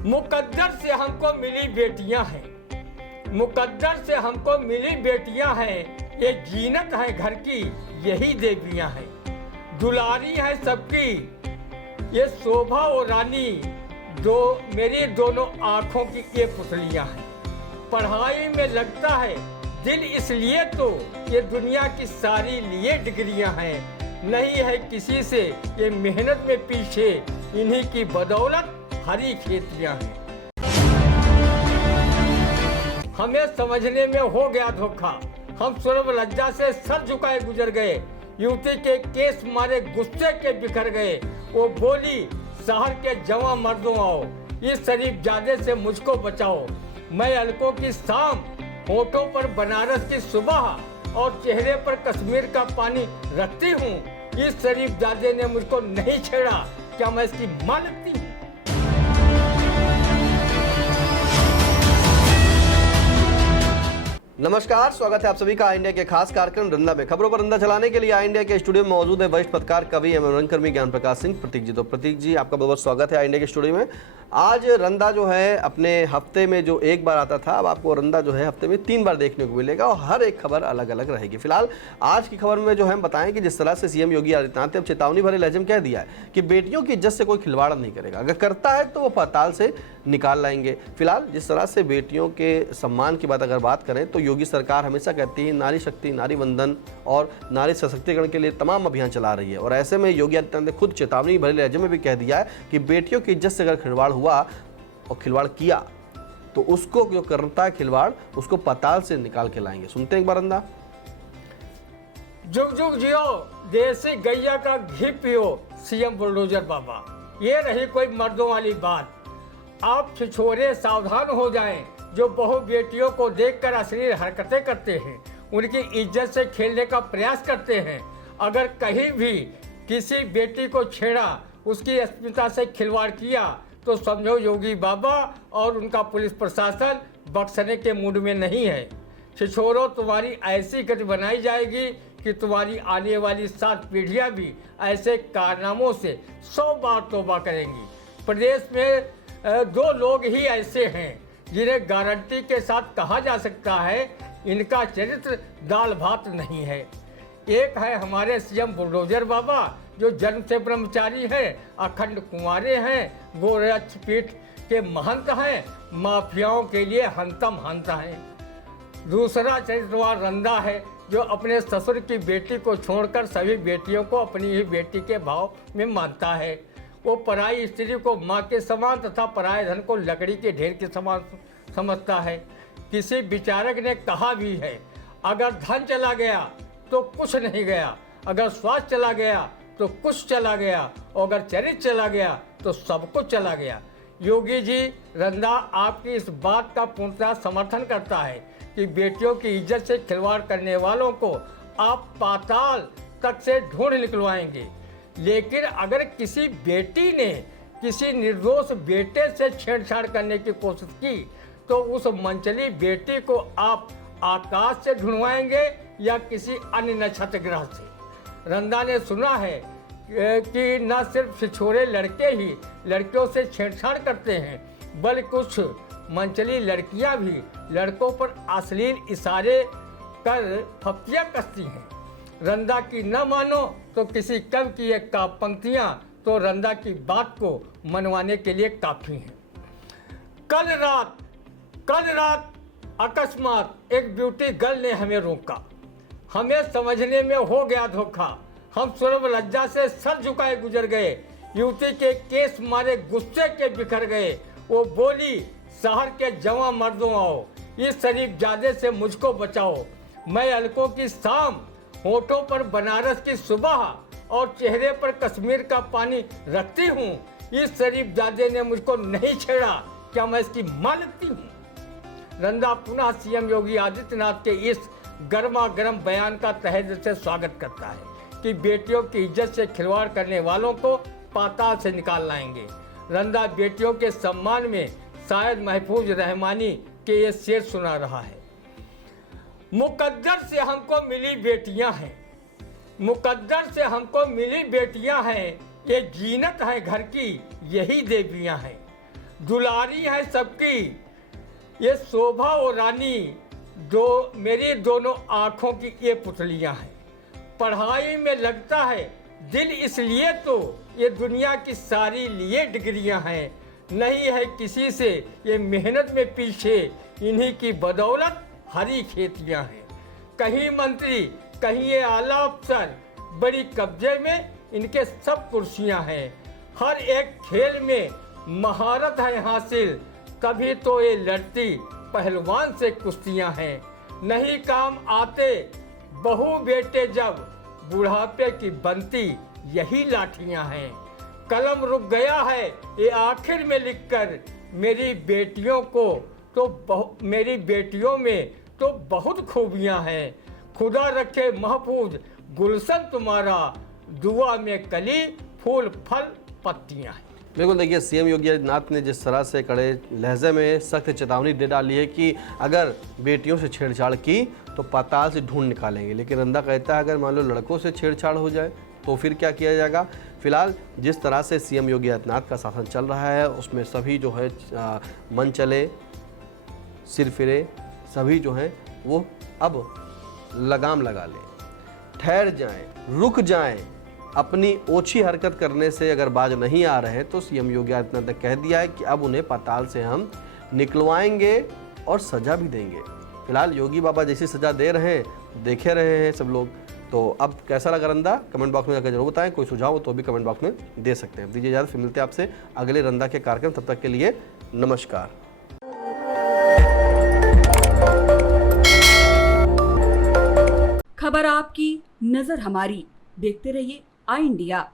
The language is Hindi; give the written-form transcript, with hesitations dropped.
मुकद्दर से हमको मिली बेटियां हैं, मुकद्दर से हमको मिली बेटियां हैं, ये जीनत है घर की यही देवियां हैं। दुलारी है सबकी ये शोभा और रानी, दो मेरी दोनों आंखों की ये पुतलियां हैं। पढ़ाई में लगता है दिल इसलिए तो ये दुनिया की सारी लिए डिग्रियां हैं। नहीं है किसी से ये मेहनत में पीछे, इन्हीं की बदौलत हरी खेतियां हैं। हमें समझने में हो गया धोखा, हम सर्व लज्जा से सर झुकाए गुजर गए। युवती के केस मारे गुस्से के बिखर गए। वो बोली शहर के जवां मर्दों आओ, इस शरीफ जादे से मुझको बचाओ। मैं अलकों की शाम, होठों पर बनारस की सुबह और चेहरे पर कश्मीर का पानी रखती हूँ। इस शरीफ जादे ने मुझको नहीं छेड़ा, क्या मैं इसकी मां लगती हूँ? नमस्कार, स्वागत है आप सभी का इंडिया के खास कार्यक्रम रंदा में। खबरों पर रंदा चलाने के लिए इंडिया के स्टूडियो में मौजूद है वरिष्ठ पत्रकार, कवि एवं रंगकर्मी ज्ञान प्रकाश सिंह प्रतीक जी। तो प्रतीक जी, आपका बहुत बहुत स्वागत है इंडिया के स्टूडियो में। आज रंदा जो है अपने हफ्ते में जो एक बार आता था, अब आपको रंदा जो है हफ्ते में 3 बार देखने को मिलेगा और हर एक खबर अलग अलग रहेगी। फिलहाल आज की खबर में जो है बताएं कि जिस तरह से सीएम योगी आदित्यनाथ ने अब चेतावनी भरे लहजे में कह दिया है कि बेटियों की इज्जत से कोई खिलवाड़ नहीं करेगा, अगर करता है तो वो पाताल से निकाल लाएंगे। फिलहाल जिस तरह से बेटियों के सम्मान की बात अगर बात करें तो योगी सरकार हमेशा कहती है नारी शक्ति, नारी वंदन और नारी सशक्तिकरण के लिए तमाम अभियान चला रही है। और ऐसे में योगी आदित्यनाथ ने खुद चेतावनी भरे लहजे में भी कह दिया है कि बेटियों की इज्जत से अगर खिलवाड़ हुआ और खिलवाड़ किया तो उसको जो करता है खिलवाड़, उसको पाताल से निकाल के लाएंगे। सुनते हैं एक बार अंदा। जुग जुग जियो, देसी गैया का घी पियो, सीएम बुलडोजर बाबा। ये रही कोई मर्दों वाली बात। आप छिछोरे सावधान हो जाएं, जो बहु बेटियों को देखकर अश्लील हरकतें करते हैं, उनकी इज्जत से खेलने का प्रयास करते हैं। अगर कहीं भी किसी बेटी को छेड़ा, उसकी अस्मिता से खिलवाड़ किया तो समझो योगी बाबा और उनका पुलिस प्रशासन बख्शने के मूड में नहीं है। छिछोरो, तुम्हारी ऐसी गति बनाई जाएगी कि तुम्हारी आने वाली 7 पीढ़ियां भी ऐसे कारनामों से 100 बार तौबा करेंगी। प्रदेश में 2 लोग ही ऐसे हैं जिन्हें गारंटी के साथ कहा जा सकता है इनका चरित्र दाल भात नहीं है। एक है हमारे सीएम बुलडोजर बाबा, जो जन्म से ब्रह्मचारी हैं, अखंड कुंवारे हैं, गोरक्ष पीठ के महंत हैं, माफियाओं के लिए हंतम हंता हैं। दूसरा चरित्रवान रंदा है, जो अपने ससुर की बेटी को छोड़कर सभी बेटियों को अपनी ही बेटी के भाव में मानता है। वो पराई स्त्री को माँ के समान तथा पराये धन को लकड़ी के ढेर के समान समझता है। किसी विचारक ने कहा भी है, अगर धन चला गया तो कुछ नहीं गया, अगर स्वास्थ्य चला गया तो कुछ चला गया, और अगर चरित्र चला गया तो सब कुछ चला गया। योगी जी, रंदा आपकी इस बात का पूर्णतः समर्थन करता है कि बेटियों की इज्जत से खिलवाड़ करने वालों को आप पाताल तक से ढूंढ निकलवाएंगे। लेकिन अगर किसी बेटी ने किसी निर्दोष बेटे से छेड़छाड़ करने की कोशिश की तो उस मंचली बेटी को आप आकाश से ढूंढवाएंगे या किसी अन्य नक्षत्र ग्रह से। रंदा ने सुना है कि न सिर्फ छिछोरे लड़के ही लड़कियों से छेड़छाड़ करते हैं, बल्कि कुछ मंचली लड़कियां भी लड़कों पर अश्लील इशारे कर फप्तियां कसती हैं। रंदा की न मानो तो किसी कवि की एक पंक्तियां तो रंदा की बात को मनवाने के लिए काफ़ी हैं। कल रात अकस्मात एक ब्यूटी गर्ल ने हमें रोका। हमें समझने में हो गया धोखा, हम सर्व लज्जा से सर झुकाए गुजर गए। युवती के केस मारे गुस्से के बिखर गए। वो बोली शहर के जवां मर्दों आओ, इस शरीफ जादे से मुझको बचाओ। मैं अलकों की शाम, होठों पर बनारस की सुबह और चेहरे पर कश्मीर का पानी रखती हूँ। इस शरीफ जादे ने मुझको नहीं छेड़ा, क्या मैं इसकी मां लगती हूँ? रंदा पुनः सीएम योगी आदित्यनाथ के इस गर्मा गर्म बयान का तहे दिल से स्वागत करता है कि बेटियों की इज्जत से खिलवाड़ करने वालों को पाताल से निकाल लाएंगे। रंदा बेटियों के सम्मान में शायद महफूज रहमानी के ये शेर सुना रहा है। मुकद्दर से हमको मिली बेटियां हैं, मुकद्दर से हमको मिली बेटियां हैं, ये जीनत है घर की यही देवियां हैं। दुलारी है सबकी ये शोभा और रानी, दो मेरी दोनों आँखों की ये पुतलियाँ हैं। पढ़ाई में लगता है दिल इसलिए तो ये दुनिया की सारी लिए डिग्रियां हैं, नहीं है किसी से ये मेहनत में पीछे, इन्हीं की बदौलत हरी खेतियां हैं। कहीं मंत्री कहीं ये आला अफसर, बड़ी कब्जे में इनके सब कुर्सियां हैं। हर एक खेल में महारत है हासिल, तभी तो ये लड़ती पहलवान से कुश्तियां हैं। नहीं काम आते बहू बेटे जब, बुढ़ापे की बनती यही लाठियां हैं। कलम रुक गया है ये आखिर में लिखकर, मेरी बेटियों में तो बहुत खूबियां हैं। खुदा रखे महफूज गुलशन तुम्हारा, दुआ में कली फूल फल पत्तियां हैं। बिल्कुल, देखिए सीएम योगी आदित्यनाथ ने जिस तरह से कड़े लहजे में सख्त चेतावनी दे डाली है कि अगर बेटियों से छेड़छाड़ की तो पाताल से ढूंढ निकालेंगे, लेकिन रंधा कहता है अगर मान लो लड़कों से छेड़छाड़ हो जाए तो फिर क्या किया जाएगा। फिलहाल जिस तरह से सीएम योगी आदित्यनाथ का शासन चल रहा है उसमें सभी जो है मन चले सिर फिरे, सभी जो हैं वो अब लगाम लगा लें, ठहर जाएं, रुक जाएं। अपनी ओछी हरकत करने से अगर बाज नहीं आ रहे तो सीएम योगी आदित्यनाथ ने कह दिया है कि अब उन्हें पाताल से हम निकलवाएंगे और सजा भी देंगे। फिलहाल योगी बाबा जैसी सजा दे रहे हैं देखे रहे हैं सब लोग। तो अब कैसा लगा रंधा, कमेंट बॉक्स में जाकर जरूर बताएं। कोई सुझाव हो तो भी कमेंट बॉक्स में दे सकते हैं। दीजिए इजाजत, फिर मिलते हैं आपसे अगले रंधा के कार्यक्रम। तब तक के लिए नमस्कार। खबर आपकी, नजर हमारी। देखते रहिए आई इंडिया।